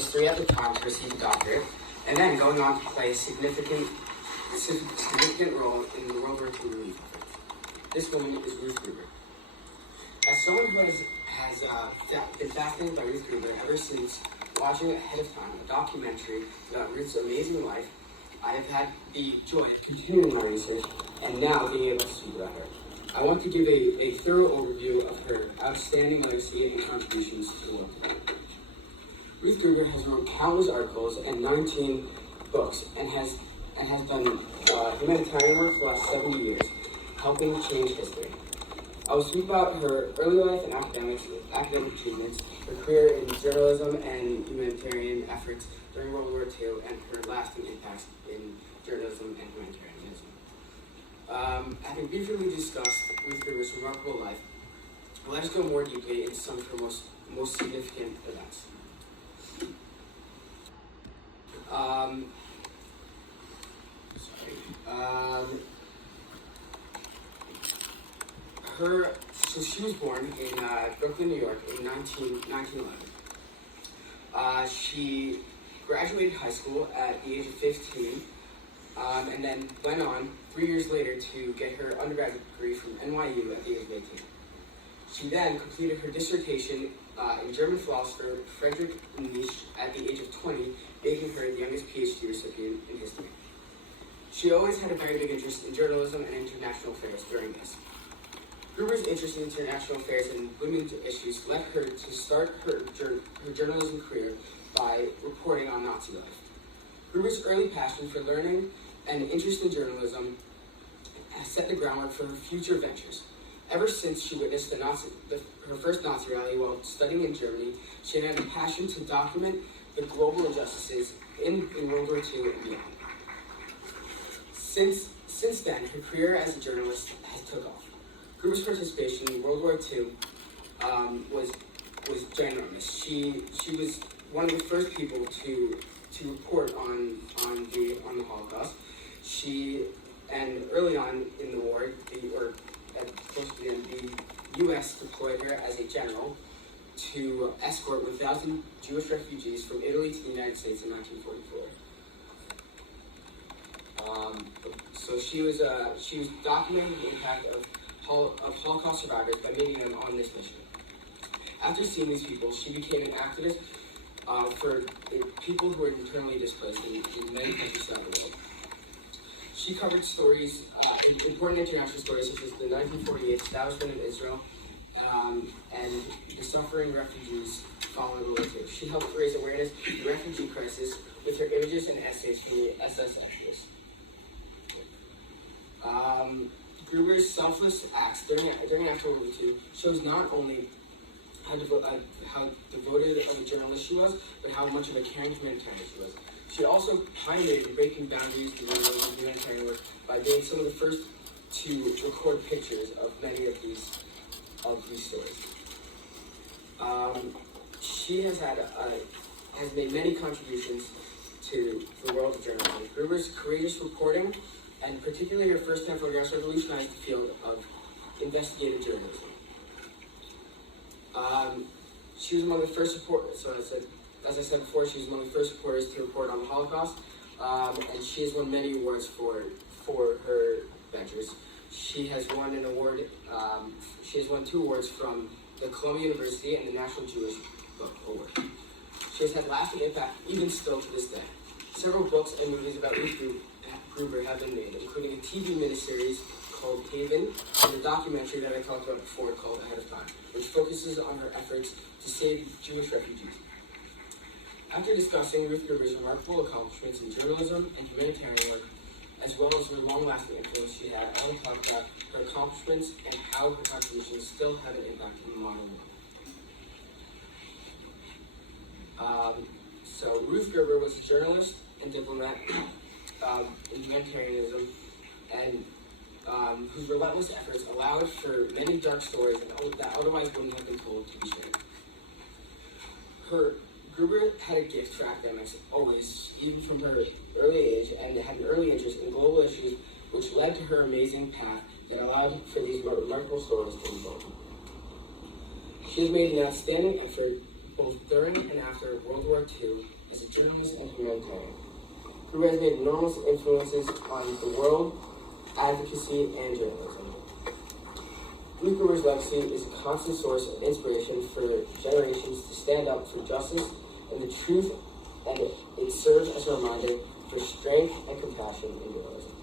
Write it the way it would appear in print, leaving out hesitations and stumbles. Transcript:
history at the time to receive a doctorate, and then going on to play a significant role in the World War II relief efforts. This woman is Ruth Gruber. As someone who has been fascinated by Ruth Gruber ever since watching ahead of time a documentary about Ruth's amazing life, I have had the joy of continuing my research and now being able to speak about her. I want to give a thorough overview of her outstanding legacy and contributions to the world today. Ruth Gruber has written countless articles and 19 books and has done humanitarian work for the last 70 years, helping change history. I will speak about her early life and academic achievements, her career in journalism and humanitarian efforts during World War II, and her lasting impacts in journalism and humanitarianism. Having briefly discussed Ruth Gruber's remarkable life, let us go more deeply into some of her most significant events. So she was born in Brooklyn, New York in 1911. She graduated high school at the age of 15, and then went on 3 years later to get her undergraduate degree from NYU at the age of 18. She then completed her dissertation in German philosopher Friedrich Nietzsche at the age of 20, making her the youngest PhD recipient in history. She always had a very big interest in journalism and international affairs during this. Gruber's interest in international affairs and women's issues led her to start her journalism career by reporting on Nazi life. Gruber's early passion for learning and interest in journalism has set the groundwork for her future ventures. Ever since she witnessed her first Nazi rally while studying in Germany, she had a passion to document the global injustices in World War II and beyond. Since then, her career as a journalist has took off. Gruber's participation in World War II was ginormous. She was one of the first people to report on the Holocaust. And early on in the war, close to the end, the U.S. deployed her as a general to escort 1,000 Jewish refugees from Italy to the United States in 1944. So she was documenting the impact of Holocaust survivors by meeting them on this mission. After seeing these people, she became an activist for people who were internally displaced in many countries around the world. She covered stories, important international stories such as the 1948 establishment of Israel and the suffering refugees following World War II. She helped raise awareness of the refugee crisis with her images and essays from the SS Exodus. Gruber's selfless acts during and after World War II shows not only how devoted of a journalist she was, but how much of a caring humanitarian she was. She also pioneered in breaking boundaries in humanitarian work by being some of the first to record pictures of many of these stories. She has made many contributions to the world of journalism. Gruber's courageous reporting, and particularly her first-hand photographs, revolutionized the field of investigative journalism. She was among the first reporters, as I said before, she was among the first reporters to report on the Holocaust, and she has won many awards for her ventures. She has won an award, she has won 2 awards from the Columbia University and the National Jewish Book Award. She has had lasting impact even still to this day. Several books and movies about Ruth Gruber have been made, including a TV miniseries called Haven and a documentary that I talked about before called Ahead of Time, which focuses on her efforts to save Jewish refugees. After discussing Ruth Gruber's remarkable accomplishments in journalism and humanitarian work, as well as her long-lasting influence she had, I will talk about her accomplishments and how her contributions still have an impact in the modern world. So Ruth Gruber was a journalist and diplomat in humanitarianism, and whose relentless efforts allowed for many dark stories that otherwise wouldn't have been told to be shared. Gruber had a gift for academics always, even from her early age, and had an early interest in global issues, which led to her amazing path that allowed for these remarkable stories to unfold. She has made an outstanding effort both during and after World War II as a journalist and humanitarian. Gruber has made enormous influences on the world, advocacy, and journalism. Ruth Gruber's legacy is a constant source of inspiration for generations to stand up for justice and the truth, and it serves as a reminder for strength and compassion in journalism.